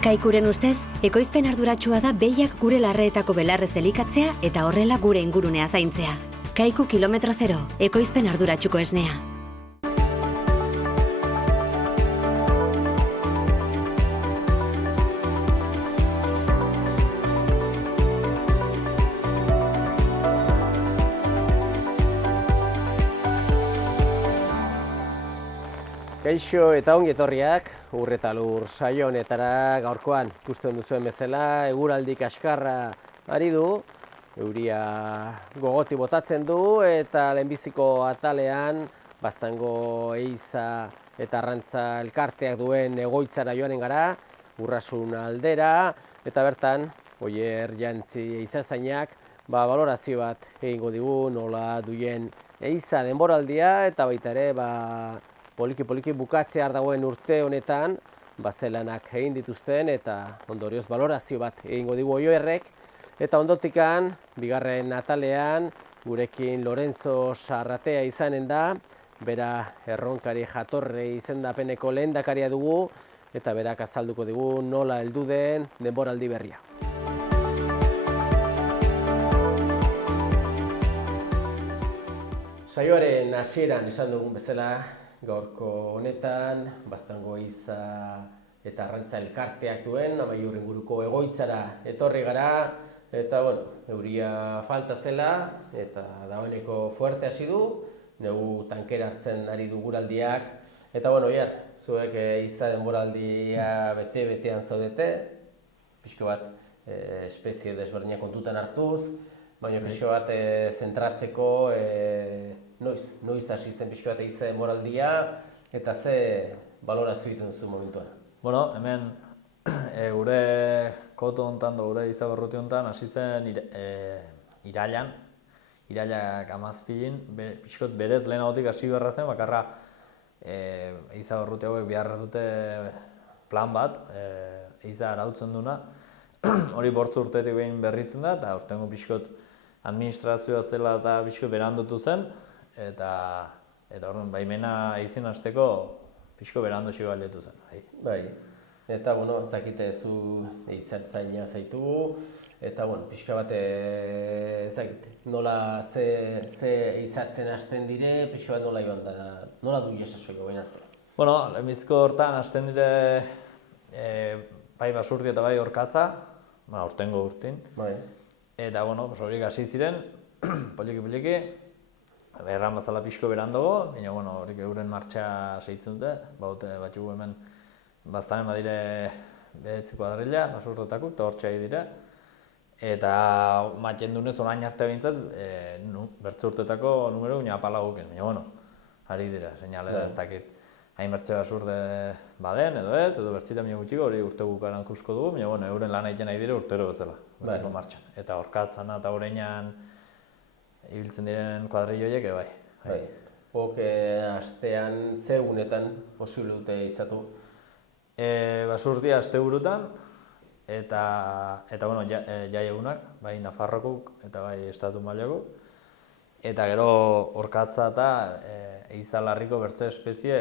Kaikuren ustez, ekoizpen arduratsua da behiak gure larreetako belarrez elikatzea eta horrela gure ingurunea zaintzea. Kaiku kilometro zero, ekoizpen arduratsuko esnea. Kaixo eta ongi etorriak, Ur eta Lur saio honetara gaurkoan ikusten duzuen bezala, eguraldi kaskarra ari du, euria gogoti botatzen du eta lehenbiziko atalean Baztango Ehiza eta Arrantza elkarteak duen egoitzara joanen gara, Urrasun aldera, eta bertan Oier Jantzi ehizazainak balorazio bat egingo digu, nola duien ehiza denboraldia eta baita ere poliki bukatzear dagoen urte honetan zelanak egin dituzten eta ondorioz balorazio bat egingo digu Oierrek. Eta ondotikan, bigarren atalean, gurekin Lorenzo Sarratea izanen da, bera Erronkari Jatorri izendapeneko lehendakaria dugu eta berak azalduko digu nola heldu den denboraldi berria. Saioaren hasieran esan dugun bezala, gaurko honetan, Baztango Ehiza eta Arrantza elkarteak duen Amaiur inguruko egoitzara etorri gara, eta euria falta zela eta dagoeneko fuerte hasi du, negu tankera hartzen ari du guraldiak, eta Oier, zuek ehiza denboraldia bete-betean zaudete, pixko bat espezie desberdinak kontutan hartuz, baina pixko bat zentratzeko noiz hasi zen pixko bat ehiza denboraldia eta ze balorazio egiten duzu momentuan? Hemen gure koto honetan, gure ehiza barruti honetan hasi zen irailan, irailak 17, pixkot berez lehenagotik hasi beharra zen, bakarra ehiza barruti hauek beharra dute plan bat, ehiza arautzen duna, hori 8 urtetik behin berritzen da, eta urtengo pixkot administrazioa zela eta pixkot berandutu zen, eta horren baimena ehizien hasteko pixko berandu xiko galdetu zen. Bai, eta ezakite zu ehizatzailea zaitu, eta pixka bat ezakite, nola ze ehizatzen hasten dire, pixka bat nola joan da, nola du iesasoiko behin hartu? Lehenbizko hortan hasten dire bai basurti eta bai horkatza, urtengo urtin. Eta horiek hasi ziren, poliki, erran bazala pixko berandago, baina horiek euren martxa segitzen dute, batxugu hemen baztanen badire 9 kuadrilla, basurtetakuk, eta hortxe dire. Eta matzen dunez orain arte behintzat, bertze urtetako numero guna apalaguken, baina ari dira, seinale da ez dakit. Hain bertze basurde baden edo ez, edo bertzita baina gutxiko hori urte bukaran kusko dugu, baina euren lan egiten nahi dire urtero bezala, urteko martxan. Eta horkatzana eta horreinan ibiltzen diren kuadrilloiek, bai. Hok astean ze egunetan posible dute izatu? Basurtia asteburutan eta jai egunak, bai Nafarrokuk eta bai Estatu mailakuk. Eta gero horkatza eta ehiza larriko bertze espezie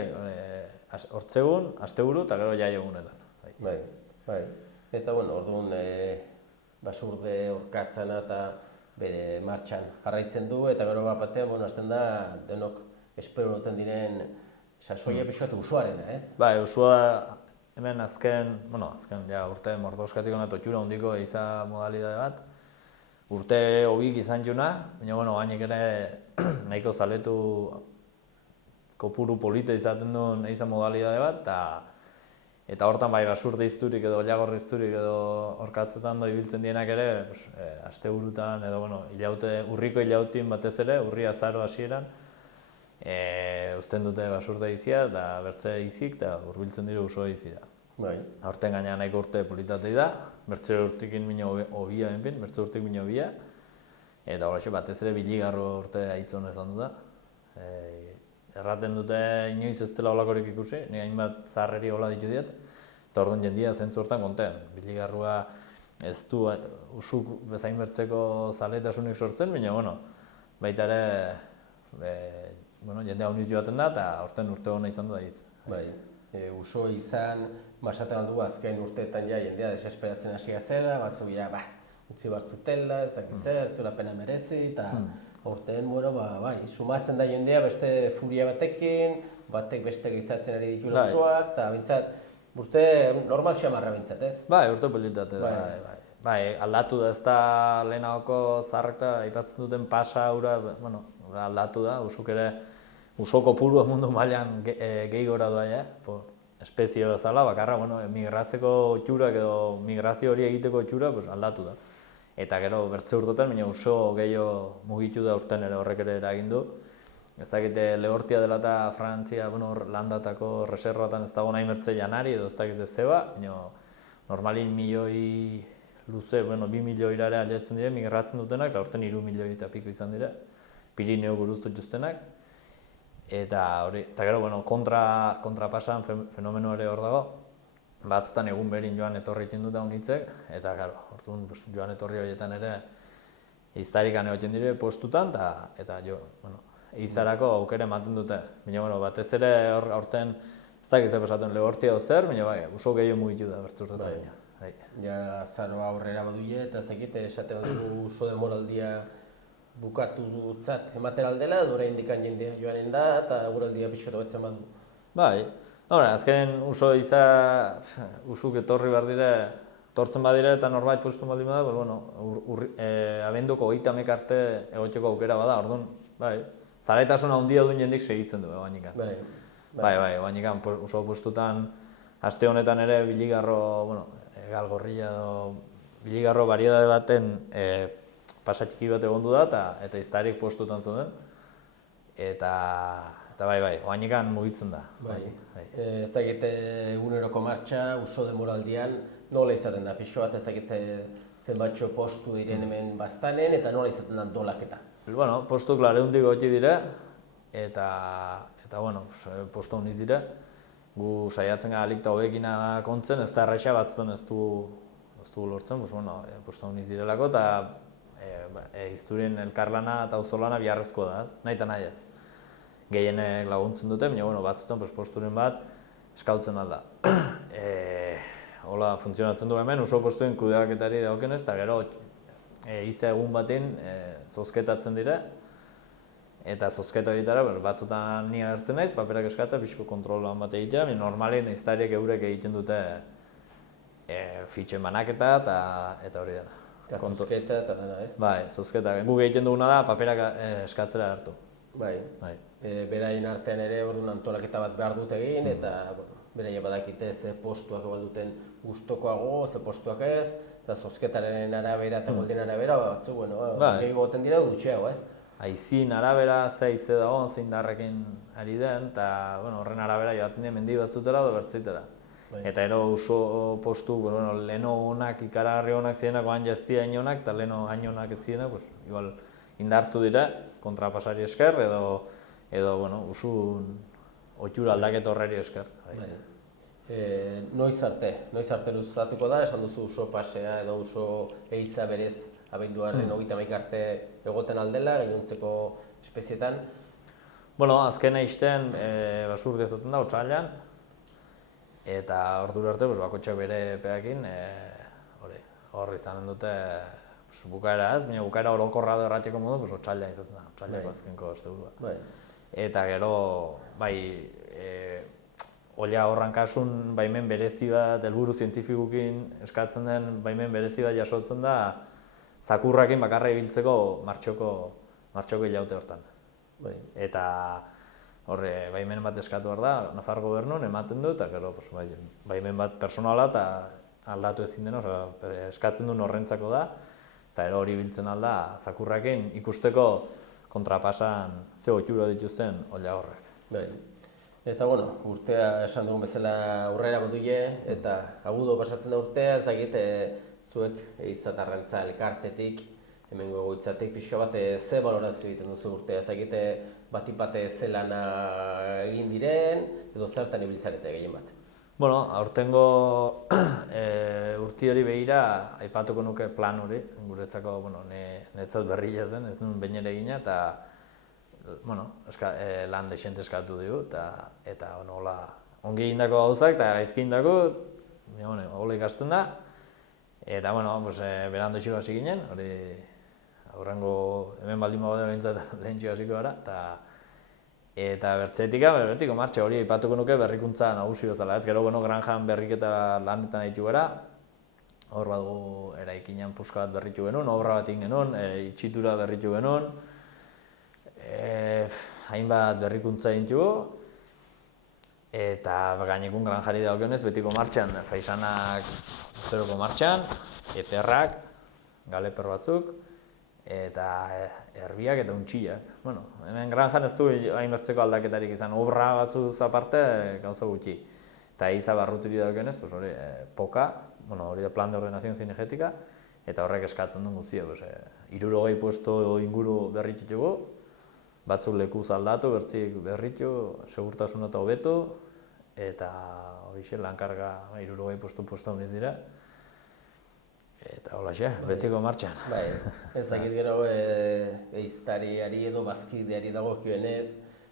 hortzegun, asteburu eta gero jai egunetan. Bai. Eta orduan basurde horkatzana eta bere martxan jarraitzen du, eta gero bat batean, hasten da, denok espero duten diren sasoia pixkatu usuarena, ez? Bai, usua hemen azken urte mordoskatik hona totxura hondiko ehiza modalidade bat. Urte hobik izan juna, baina gainek ere nahiko zaletu kopuru polita izaten duen ehiza modalidade bat, eta hortan bai basurde izturik edo jagorri izturik edo horkatzetan ibiltzen dienak ere, asteburutan edo urriko hilautin batez ere, urri azaro hasieran, uzten dute basurde izia eta bertze izik eta hurbiltzen dira uso izia. Horten gaina nahiko urte politatei da, bertze urtikin mino obia benpin, bertze urtik mino obia, eta horrexe batez ere biligarro urte aitzon ezan du da. Erraten dute inoiz ez dela olakorik ikusi, nire hainbat zaharreri hola ditu diet, eta orduan jendia zentzu hortan kontean. Biligarrua ez du usuk bezain bertzeko zaletasunik sortzen, baina baita ere jendea honiz joaten da eta aurten urte hona izan du da hitz. uso izan, esaten aldugu azken urteetan ja jendea desesperatzen hasia zela, batzuk ja, utzi bartzutela, ez dakiz zer, ez zuela pena merezi, eta aurten, bueno, bai, sumatzen da jendea beste furia batekin, batek beste gehizatzen ari ditu usoak, eta bintzat, urte normal xamarra bintzat, ez? Bai, urte politate da, bai, aldatu da ez da lehenagoko zaharrak aipatzen duten pasa hura, bueno, aldatu da, usuk ere, usoko purua mundu mailan gehi gora doa, espezie bezala, bakarra, bueno, migratzeko txurak edo migrazio hori egiteko txura aldatu da. Eta gero bertze urtetan, baina uso gehiago mugitu da urten ere horrek ere eragin du. Ez dakite lehortia dela eta Frantzia, bueno, landatako reservatan ez dago nahi mertze janari edo ez dakite zeba, baina normalin milioi luze, bueno, 2 milioirare aletzen dire migratzen dutenak, eta urten 3 milioi eta piko izan dira, Pirineo guruztu jutuztenak. Eta hori, eta gero, bueno, kontrapasan fenomeno ere hor dago. Batzutan egun berin joan etorri egiten dut unitzek, eta orduan joan etorri horietan ere iztarikan egoten dire postutan, eta izarako aukera ematen dute. Baina, bueno, batez ere aurten ez dakitzeko esatuen lehortia edo zer, baina bai, uso gehiago mugitu da bertzurtetan. Ja, zaroa aurrera baduie, eta zekite esaten dugu uso demoraldia bukatu dutzat ematen aldela, edo oraindik jendea joanen da, eta eguraldia pixo hobetzen badu. Bai, azkenen usuk etorri behar dire, tortzen badire eta norbait postu baldin bada, bueno, abenduko 30 arte egoteko aukera bada, orduan, bai, zaraitasun handia duen jendik segitzen du, oainikan. Bai, oainikan uso postutan, aste honetan ere biligarro, bueno, galgorrilla edo biligarro variedade baten pasatxiki bat egondu da, eta iztarik postutan zuen, eta bai, oainikan mugitzen da. Ez dakite eguneroko martxa, uso demoraldian, nola izaten da, pixo bat ez dakite zenbatxo postu diren hemen baztanen, eta nola izaten da antolaketa? Bueno, postuk 200 goti dire, eta bueno, postu honiz dire. Gu saiatzen gara alikta hobekina kontzen, ez da erraixa batzutan ez du lortzen, postu honiz direlako, eta izturien elkarlana eta auzolana biharrezkoa da, nahi eta nahi ez. Gehienek laguntzen dute, baina batzutan posturen bat eskautzen alda. Hola, funtzionatzen du hemen, uso postuen kudeaketari daukenez, eta gero iza egun baten zozketatzen dira, eta zozketa ditara batzutan ni agertzen naiz, paperak eskatza, pixko kontrolan bat egitea, baina normalin iztariek eurek egiten dute fitxen banaketa eta hori dena. Eta zozketa eta dena, ez? Bai, zozketa. Guk egiten duguna da paperak eskatzera hartu. Bai. Beraien artean ere orduan antolaketa bat behar dut egin, eta beraien badakite ze postuak egon duten gustokoago, ze postuak ez, eta zozketaren arabera eta goldien arabera, batzuk, gehiago goten dira dutxeago, ez? Aizin arabera, ze dago, zein darrekin ari den, eta horren arabera joaten dira mendi batzutela edo bertzitela. Eta ero oso postu, leheno honak, ikaragarri honak zirenak, oan jaztia hain honak, eta leheno hain honak ez zirenak, igual indartu dira, kontrapasari esker, edo usun oitura aldaketa horreri esker. Noiz arte luzatuko da, esan duzu uso pasea edo uso eiza berez abenduaren 31 arte egoten aldela, gainontzeko espezietan? Azken eizten basur gezaten da, otsailean, eta ordura arte bakotxak bere epeakin hor izanen dute bukaera ez, baina bukaera orokorra da erratiko modu, otsailean izaten da, otsaileako azkenko asteburua. Eta gero, olla horran kasun baimen berezi bat, helburu zientifikukin eskatzen den baimen berezi bat jasotzen da zakurrakin bakarra ibiltzeko martxoko hilaute hortan. Eta horre, baimen bat eskatu behar da, Nafar gobernun ematen du, eta gero baimen bat personala eta aldatu ezin dena, eskatzen duen horrentzako da, eta hori biltzen alda zakurrakin ikusteko kontrapasan ze oitura dituzten olla horrek. Eta urtea esan dugun bezala aurrera baduie, eta agudo pasatzen da urtea, ez dakit zuek izatarrantza elkartetik, hemengo egoitzatik pixo bat ze balorazio egiten duzu urtea, ez dakit batipate zelana egin diren, edo zertan ibiltzarete gehien bat? Aurtengo urtiari behira aipatuko nuke plan hori, guretzako netzat berria zen, ez nuen behin ere egina, eta lan dexente eskatu dugu, eta ongi egindako gauzak eta gaizki egindako, hola ikasten da. Eta, berandu txiko hasi ginen, hori aurrengo hemen baldin bada behintzat lehen txiko hasiko gara. Eta bertzetiko martxa hori aipatuko nuke berrikuntza nagusi bezala. Ez gero granjan berriketa lanetan ditu gara. Hor badugu eraikinean puska bat berritu genuen, obra bat egin genuen, itxitura berritu genuen. Hainbat berrikuntza egin dugu. Eta gainekun granjari dagokionez betiko martxan, faisanak urteroko martxan, eperrak, galeper batzuk, eta erbiak eta untxillak. Hemen granjan ez du hainbertzeko aldaketarik izan, obra batzuz aparte gauza gutxi. Eta eiza barrutiri dagokionez, hori poka, hori da plan de ordenación cinegética, eta horrek eskatzen duen guztia. 60 puesto inguru berrititugu, batzuk lekuz aldatu, bertzik berritu, segurtasuna eta hobetu, eta horixe lankarga 60 puesto handiz dira. Eta holaxe, betiko martxan. Ez dakit gero ehiztariari edo bazkideari dagokionez,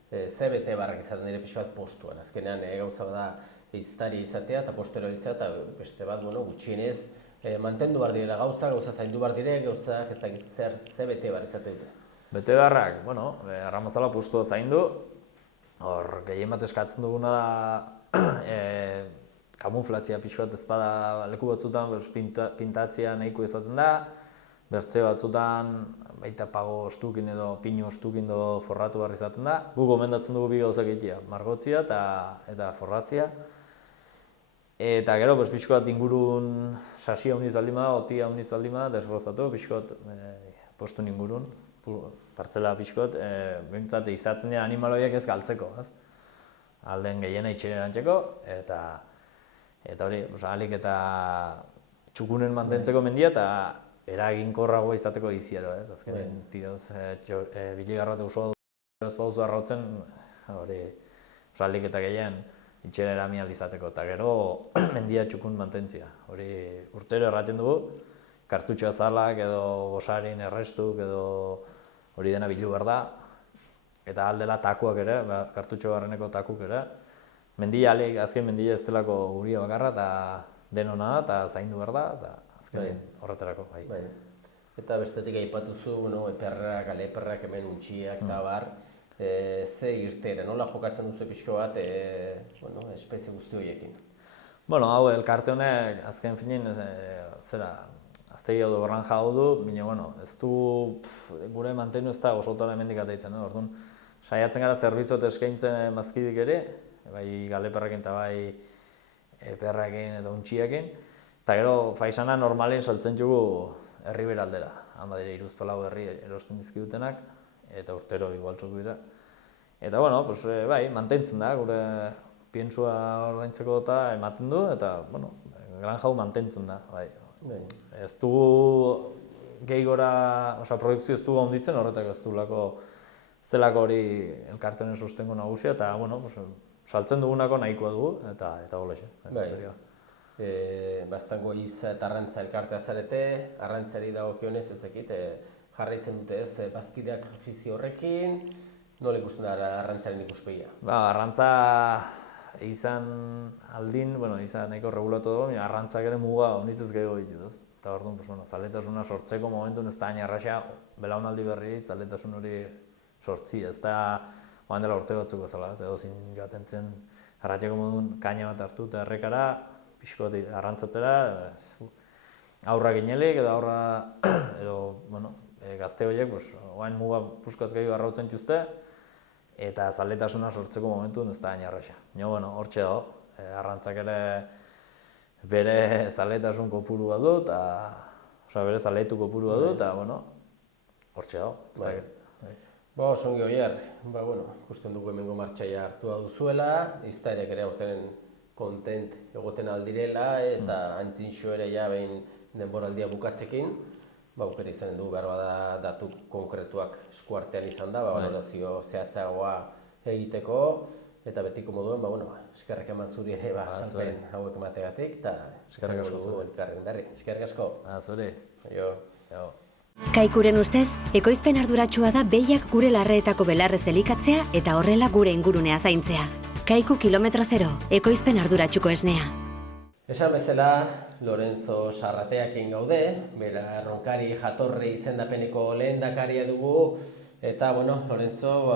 ze bete barrak izaten dire pixo bat postuan. Azkenean gauza da ehiztari izatea eta postero hiltzea eta beste bat gutxienez mantendu behar direla gauza zaindu behar dire, gauzak ez dakit ze bete bar izaten dute. Bete beharrak, arramazala postua zaindu, hor gehien bat eskatzen duguna da kamuflatzia pixko bat ezpada leku batzutan pintatzia nahiko izaten da, bertze batzutan baita pago ostukin edo pinu ostukin edo forratu behar izaten da. Gu gomendatzen dugu bi gauzak egitea, margotzia eta forratzia. Eta gero, pixko bat ingurun sasia handiz aldin bada, otia handiz aldin bada, desbrozatu, pixko bat postun ingurun, partzela pixko bat, behintzat izatzen dira animaloiak ez galtzeko, alden gehiena itxera erantzeko, eta hori, ahalik eta txukunen mantentzeko mendia eta eraginkorragoa izateko iziero, azkenean, tiroz, biligarra eta usua dut ez baduzu arrautzen, hori, ahalik eta gehien itxera eramial izateko, eta gero mendia txukun mantentzia. Hori urtero erraten dugu, kartutxo azalak edo gosarin errestuk edo hori dena bilu behar da, eta aldela takuak ere, kartutxo barreneko takuk ere. Mendia azken mendia ez delako guria bakarra eta denona da, eta zaindu behar da, eta azken horretarako. Eta bestetik aipatuzu, eperrak, galeperrak, hemen untxiak eta bar, ze irtera, nola jokatzen duzu pixko bat espezie guzti horiekin? Hau elkarte honek azken finin, aztegi hau du, granja hau du, baina ez du gure manteinu ez da osotara hemendik ateitzen, orduan saiatzen gara zerbitzuet eskaintzen bazkidik ere, bai galeperrakin eta bai eperrakin eta untxiakin, eta gero faisana normalen saltzen dugu herribera aldera, han badire 3-4 herri erosten dizkidutenak, eta urtero igualtzuk dira. Eta bai, mantentzen da, gure piensua ordaintzeko eta ematen du, eta granja hau mantentzen da, bai. Ez dugu gehi gora, produkzio ez dugu handitzen, horretako ez dugulako zelako hori elkartenen sustengo nagusia, eta saltzen dugunako nahikoa dugu, eta holexe. Bastango iza eta arrantza elkartea zarete, arrantzari dagokionez ez dakit, jarraitzen dute ez, bazkideak afizio horrekin, nola ikusten da arrantzaren ikuspegia? Arrantza izan aldin, izan nahiko regulatu dugu, arrantzak ere muga honitzez gehiago dituz. Eta orduan, zaletasuna sortzeko momentun ez da hain erraxa, belaunaldi berri, zaletasun hori sortzi, ez da oan dela urte batzuk bezala, edo zin joaten zen arratxeko modun kaina bat hartu eta errekara, pixko bat arrantzatzera, aurra ginelik edo aurra, gazte horiek, oain muga puskaz gehiago arrautzen txuzte, eta zaletasuna sortzeko momentun ez da hain erraxa. Hortxe dago, arrantzak ere bere zaletasun kopurua du, bere zaletu kopurua du, eta hortxe dago. Osongi Oier, ikusten dugu hemengo martxaia hartua duzuela, iztairek ere aurten kontent egoten aldirela, eta antzinxo ere behin denboraldia bukatzekin, aukera izanen dugu behar bada datu konkretuak eskuartean izan da, valorazio zehatzagoa egiteko, eta betiko moduen, eskerrak eman zuri ere azalpen hauek emategatik, eta eskerrak asko zu elkarren darri. Eskerrak asko. Zure. Kaikuren ustez, ekoizpen arduratsua da behiak gure larreetako belarrez elikatzea eta horrela gure ingurunea zaintzea. Kaiku kilometro zero, ekoizpen arduratsuko esnea. Esan bezala, Lorenzo Sarrateakin gaude, bera Erronkari jatorri izendapeneko lehendakaria dugu, eta, Lorenzo,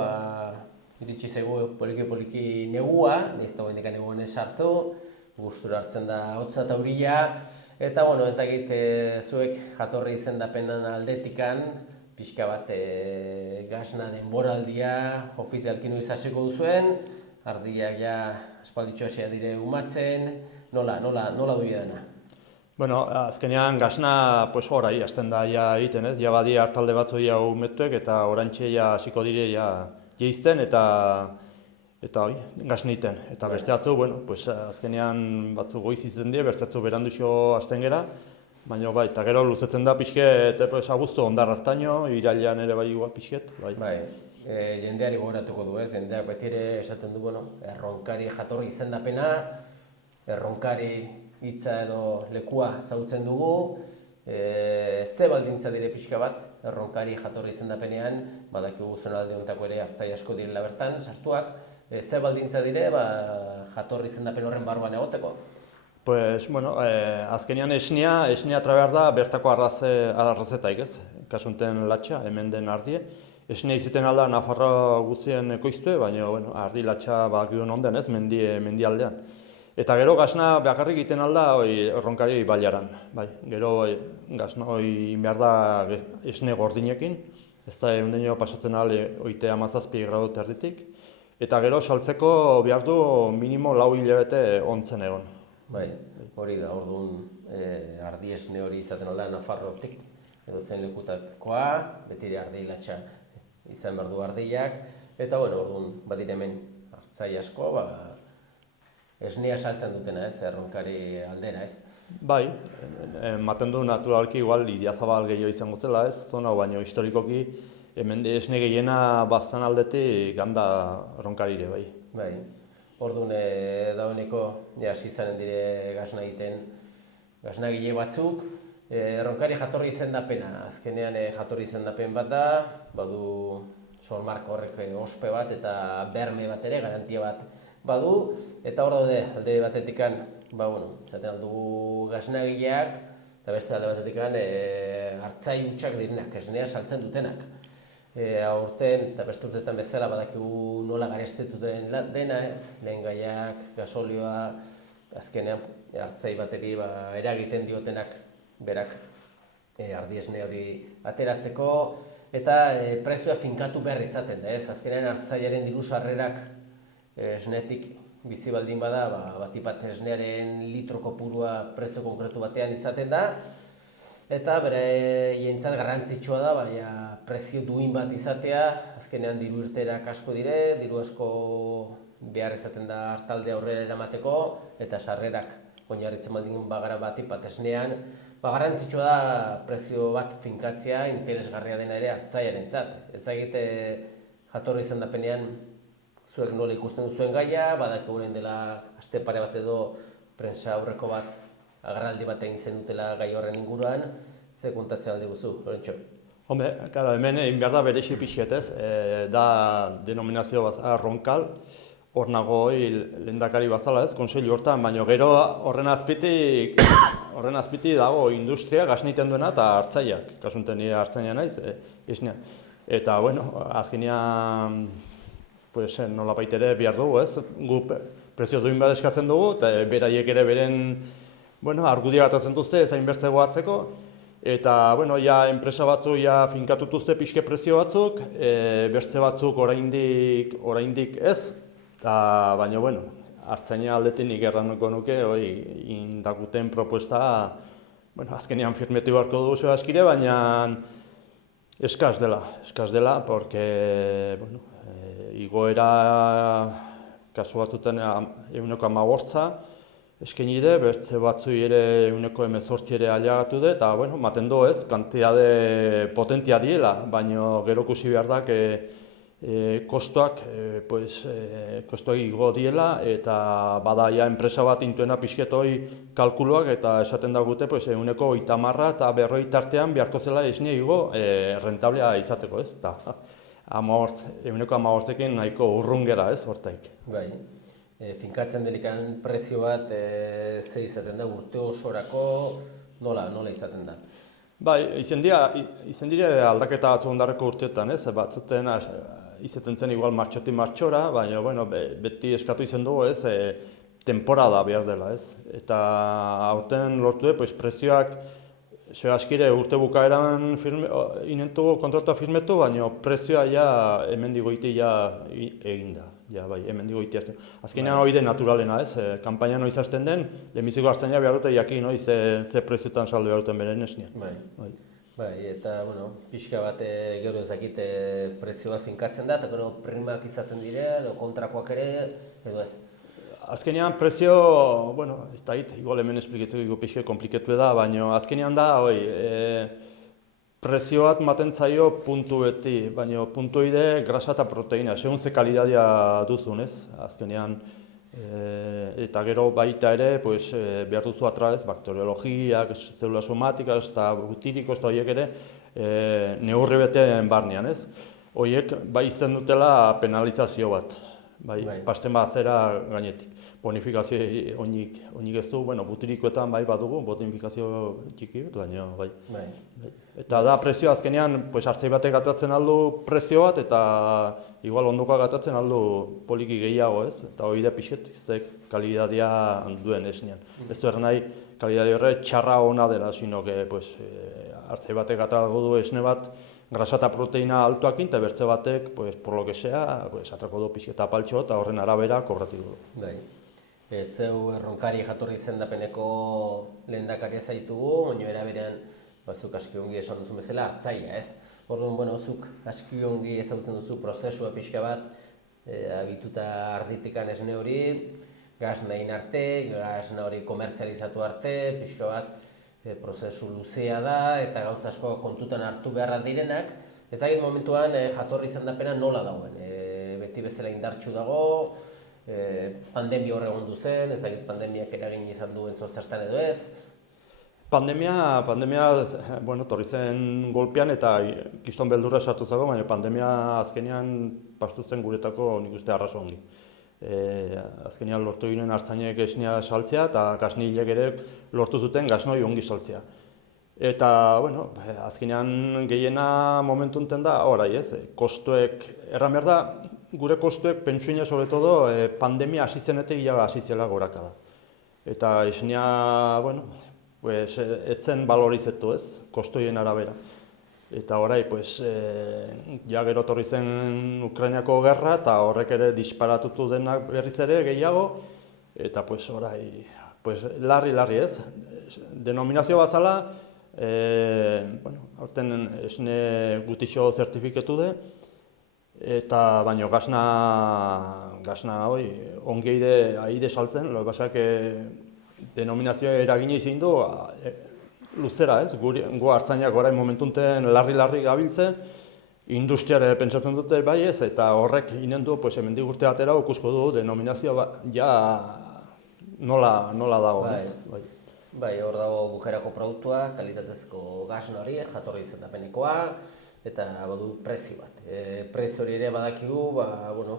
iritsi zaigu poliki negua, nizta goendekan neguan sartu, gustura hartzen da hotza eta urila, eta, ez dakit zuek jatorri izendapenan aldetikan, pixka bat gasna denboraldia, ofizialki noiz hasiko duzuen, ardiak ja espalditxo hasia dire umatzen, nola duia dena? Bueno, azkenean gasna orai hasten da ja egiten, ez? Ja badia hartalde batzu ja umetuek eta oraintxe ja hasiko dire ja jeizten eta hori, gasna egiten. Eta beste batzu, azkenean batzu goiz izen die, beste batzu beranduxo hasten gera, baina bai, eta gero luzetzen da pixket, abuztu ondar hartaino, irailean ere bai igual pixket, bai. Jendeari gogoratuko du, ez? Jendeak beti ere esaten du, Erronkari jatorri izendapena, Erronkari hitza edo lekua ezagutzen dugu, ze baldintza dire pixka bat, Erronkari jatorri izendapenean, badakigu zonalde hontako ere hartzai asko direla bertan, sartuak, ze baldintza dire jatorri izendapen horren barruan egoteko? Azkenean esnea trabehar da bertako arrazetaik, ez? Kasunten latxa, hemen den ardie. Esnea izaten alda Nafarroa guztien ekoiztue, baina ardi latxa badakigun onden, ez? Mendialdean. Eta gero gasna bakarrik egiten alda Erronkari bailaran. Gero gasna behar da esne gordinekin, ez da egundenio pasatzen alde 37 gradu terditik. Eta gero saltzeko behar du minimo 4 hilabete ontzen egon. Hori da, orduan ardi esne hori izaten alda Nafarrotik, edo zen lekutakoa, beti ardi latxa izan behar du ardiak, eta orduan badire hemen hartzai asko, esnea saltzen dutena, ez, Erronkari aldera, ez? Bai, ematen du naturalki igual Idiazabal gehiago izango zela, ez, zona, baina historikoki hemen esne gehiena baztan aldetik ganda Erronkarire, bai. Orduan dagoeneko hasi izanen dire gasna egiten, gasna gile batzuk, Erronkari jatorri izendapena, azkenean jatorri izendapen bat da, badu sormarko horrek ospe bat eta berme bat ere, garantia bat badu, eta hor daude alde batetikan, zaten aldugu gasnagileak, eta beste alde batetikan hartzai hutsak direnak, esnea saltzen dutenak. Aurten eta beste urteetan bezala badakigu nola garestetu dena, ez? Lehen gaiak, gasolioa, azkenean hartzai bateri eragiten diotenak berak ardi esne hori ateratzeko, eta prezioa finkatu behar izaten da, ez? Azkenean hartzaiaren diru sarrerak esnetik bizi baldin bada, batipat esnearen litro kopurua prezio konkretu batean izaten da, eta bere jentzat garrantzitsua da, prezio duin bat izatea, azkenean diru irteerak asko dire, diru asko behar izaten da hartalde aurrera eramateko, eta sarrerak oinarritzen baldin bagara batipat esnean, garrantzitsua da prezio bat finkatzea interesgarria dena ere hartzaiarentzat. Ez egite jatorri izendapenean zuek nola ikusten duzuen gaia, badakigu orain dela aste pare bat edo prensa aurreko bat agerraldi bat egin zen dutela gai horren inguruan, ze kontatzen aldi guzu, Lorentxo? Hemen egin behar da berexi pixetez, da denominazio bat Erronkal, hor nago lehendakari bazala ez, konseilu hortan, baina gero horren azpitik dago industria gasniten duena eta hartzaiak, kasunten nire hartzaina naiz, esnea. Eta, azkenean, nola baitere behar dugu ez, gu prezio duin bat eskatzen dugu, eta beraiek ere beren argudia bat azentuzte ezain bertze goatzeko, eta, enpresa batzu finkatutuzte pixke prezio batzuk, bertze batzuk oraindik ez, baina, hartzaina aldetik nik erranoko nuke, indakuten propuesta, azkenean firmetu beharko dugu zeo askire, baina eskaz dela, porque, igoera kasu batzuten 15% eskaini de, beste batzui ere 18% ere ailegatu de, eta, maten du ez, kantitate potentia diela, baina gero ikusi behar da, kostuak igo diela, eta bada enpresa bat intuena pixketoi kalkuluak, eta esaten dagute 30% eta 40 tartean beharko zela esne igo rentablea izateko ez, eta 15%ekin nahiko urrun gera ez, hortaik. Bai, finkatzen delikan prezio bat ze izaten da urte osorako, nola izaten da? Bai, izen dira aldaketa batzu ondarreko urteetan, ez? Batzuten izaten zen igual martxotik martxora, baina bueno, beti eskatu izen dugu, ez? Temporada behar dela, ez? Eta aurten lortu pues, prezioak askire urte bukaeran inentu kontratua firmetu, baina prezioa ja hemendik goiti ja eginda. Ja, bai, hemendik goiti azten. Azkenean hori den naturalena, ez? Kanpaina noiz hasten den, lehenbiziko hartzen behar dute jakin noiz ze prezioetan saldu behar duten beren esnean. Bai, eta, bueno, pixka bat gero ez dakit prezioa finkatzen da, eta gero primak izaten dire, edo kontrakoak ere, edo ez? Azkenean prezio, bueno, ez da hit, igual hemen esplikatzeko pixka komplikatu da, baina azkenean da, prezio bat maten zaio puntu beti, baina puntu ide grasa eta proteina, segun ze kalidadia duzun, ez? Azkenean, eta gero baita ere, behar duzu atrás, bakteriologiak, zelula somatikak, eta butiriko, eta horiek ere, neurri beten barnean, ez? Horiek bai izten dutela penalizazio bat, bai, pasten bat zera gainetik. Bonifikazio oinik ez du, bueno, butirikoetan bai badugu, bonifikazio txiki, baina bai. Eta da prezio azkenean, hartzai batek gatatzen aldu prezio bat, eta igual ondokoa gatatzen aldu poliki gehiago, ez? Eta hori da pixet, iztek kalidadia duen esnean. Ez du erran nahi, kalidadia horre txarra ona dela, sino que hartzai batek gatatzen du esne bat, grasa eta proteina altuakin, eta bertze batek, por lo que sea, atrako du pixeta paltxo, eta horren arabera kobratu du. Zeu erronkari jatorri izendapeneko lehendakaria zaitugu, baina era berean zuk aski ongi esan duzu bezala hartzaia, ez? Orduan, bueno, zuk aski ongi ezagutzen duzu prozesua pixka bat, abituta arditikan esne hori, gasna egin arte, gasna hori komerzializatu arte, pixka bat prozesu luzea da eta gauza asko kontutan hartu beharra direnak. Ezagit momentuan jatorri izendapena nola dagoen, beti bezala indartsu dago, pandemia hor egon duzen, ezagit pandemiak eragin izan duen zozertan edo ez? Pandemia, bueno, torri zen golpean eta kiston beldurra sartu zago, baina pandemia azkenean pastu zen guretako nik uste arraso ongi. Azkenean lortu ginen hartzainek esnea saltzea eta gasnilek ere lortu zuten gasnoi ongi saltzea. Eta, bueno, azkenean gehiena momentu enten da, orai ez, kostuek, erran behar da, gure kostuek pentsuina sobretodo pandemia hasi zenetik iaga hasi zela goraka da. Eta esnea, bueno, etzen balorizetu ez, kostoien arabera. Eta orai, ja gero torri zen Ukrainiako gerra eta horrek ere disparatutu denak berriz ere gehiago. Eta orai, larri ez. Denominazio bazala, aurten esne gutixo zertifiketu de, eta baino gasna ongi aire saltzen, lo basak denominazioa eragina izin du luzera, ez? Gu hartzainak orain momentunten larri gabiltze, industriare pentsatzen dute bai ez, eta horrek inen du, hemendik urte atera ikusko du denominazioa ja nola dago, ez? Bai, hor dago bukaerako produktua, kalitatezko gasna hori, jatorri izendapenekoa, eta badu prezio bat. Prezio hori ere badakigu,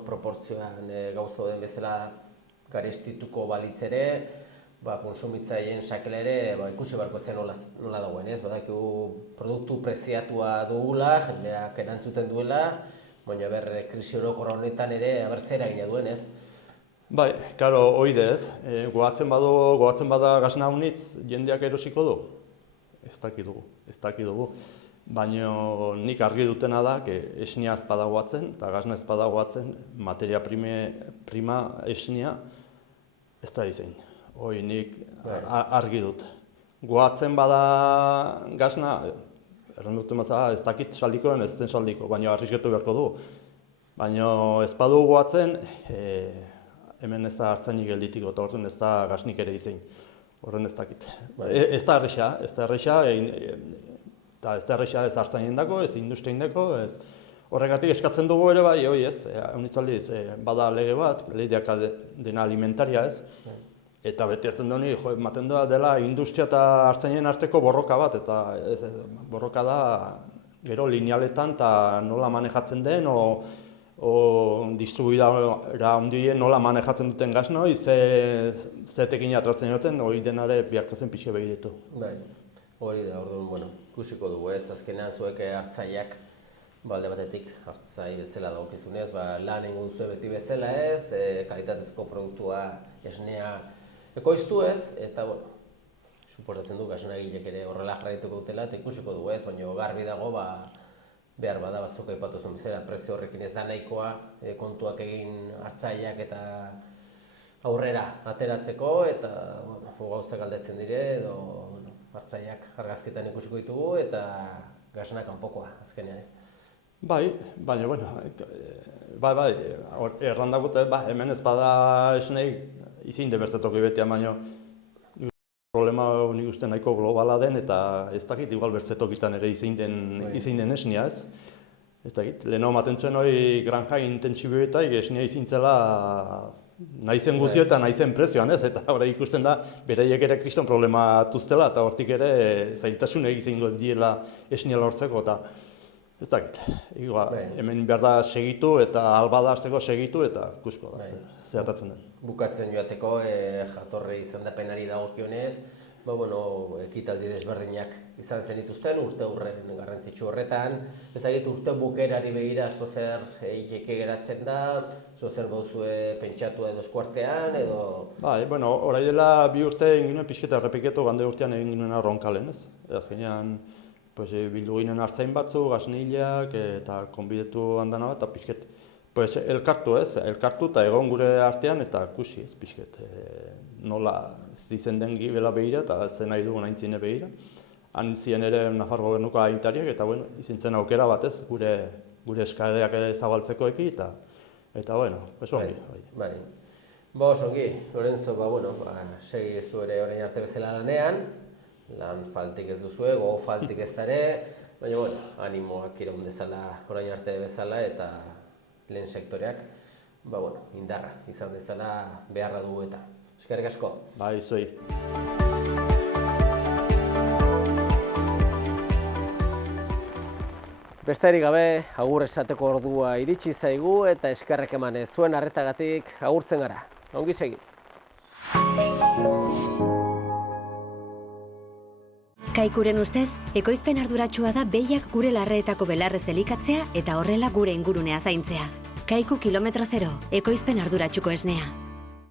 proportzioan gauza den bezala garestituko balitz ere, konsumitzaileen sakela ere ikusi beharko zen nola dagoen, ez? Badakigu produktu preziatua dugula, jendeak erantzuten duela, baina krisi orokorra honetan ere zera egina duen, ez? Bai, karo, oide ez. Goatzen bada gasna unitz, jendeak erosiko du? Ez dakidugu. Baina nik argi dutena da, esnea ez badagoatzen, eta gasna ez badagoatzen, materia prima esnea ez da izein. Hoi nik argi dut. Goatzen bada gasna, erran dut ez dakit saldikoen, ez den saldiko, baina arrisketu beharko du. Baina ez badu goatzen, hemen ez da hartzainik gelditiko, eta horren ez da gasnik ere izein. Horren ez dakit. Ez da erresa, eta ez da erresa ez hartzainen dako, ez industrien dako, horregatik eskatzen dugu ere bai, hoi ez, honitzaldiz, bada lege bat, lehideak dena alimentaria ez, eta beti hartzen duni, ematen dela industria eta hartzainen arteko borroka bat, eta borroka da gero linealetan eta nola manejatzen den, distribuidora handien nola manejatzen duten gasnoi, zetekin atratzen duten, hori denare beharko zen pixka behiretu. Bai, hori da, orduan, bueno, ikusiko dugu ez, azkenean zuek hartzaileak, alde batetik hartzai bezala daukizunez, lan egingo duzue beti bezala ez, kalitatezko produktua esnea ekoiztu ez, eta, bueno, suposatzen du gasnagilek ere horrela jarraituko dutela, eta ikusiko dugu ez, baina garbi dago, behar bada batzuk aipatu zuen bezala, prezio horrekin ez da nahikoa, kontuak egin hartzaileak eta aurrera ateratzeko, eta gauzak aldatzen dire, edo hartzaileak argazketan ikusiko ditugu, eta gasna kanpokoa azkenean ez. Bai, baina, bueno, errandakute, hemen ez bada esnei izin de bertetoki betea, baina problema nik uste nahiko globala den, eta ez dakit, igual bertzetokitan ere izin den esnia ez. Ez dakit, lehenago maten zuen hori granja intentsibioetak esnia izintzela naizen guztio eta naizen prezioan ez, eta hori ikusten da, beraiek ere kriston problema atuztela, eta hortik ere zailtasun egiten diela esnia lortzeko, eta ez dakit, hemen behar da segitu eta albada hasteko segitu eta ikusko da, zehatatzen den. Bukatzen joateko, jatorri izendapenari dagokionez, ekitaldi desberdinak izan zen dituzten, urte hurren garrantzitsu horretan, ezagit urte bukerari begira zozer hileke geratzen da, zozer bauzue pentsatua edo eskuartean, edo... Horai dela 2 urte egin ginen pixketa errepiketu, gande urtean egin ginen Ronkalen, ez? Azkenean, bildu ginen hartzain batzu, gasnilak eta konbidetu handana bat, eta pixket elkartu ez, elkartu eta egon gure artean eta kusi ez, pixket nola zizen den gibela behira eta zen nahi dugun aintzine behira. Han ziren ere Nafar gobernuko agintariak eta izintzen aukera bat ez, gure eskareak zabaltzeko eki eta ongi. Ongi, Lorenzo, segi zu ere orain arte bezala lanean, lan faltik ez duzue, gogo faltik ez dara, baina animoak iraun dezala orain arte bezala eta lehen sektoreak, indarra izan dezala beharra dugu eta. Eskerrik asko. Bai, zuei. Besterik gabe, agur esateko ordua iritsi zaigu eta eskerrak emanez zuen arretagatik agurtzen gara. Ongi segi. Kaikuren ustez, ekoizpen arduratsua da behiak gure larreetako belarrez elikatzea eta horrela gure ingurunea zaintzea. Kaiku kilometro zero, ekoizpen arduratsuko esnea.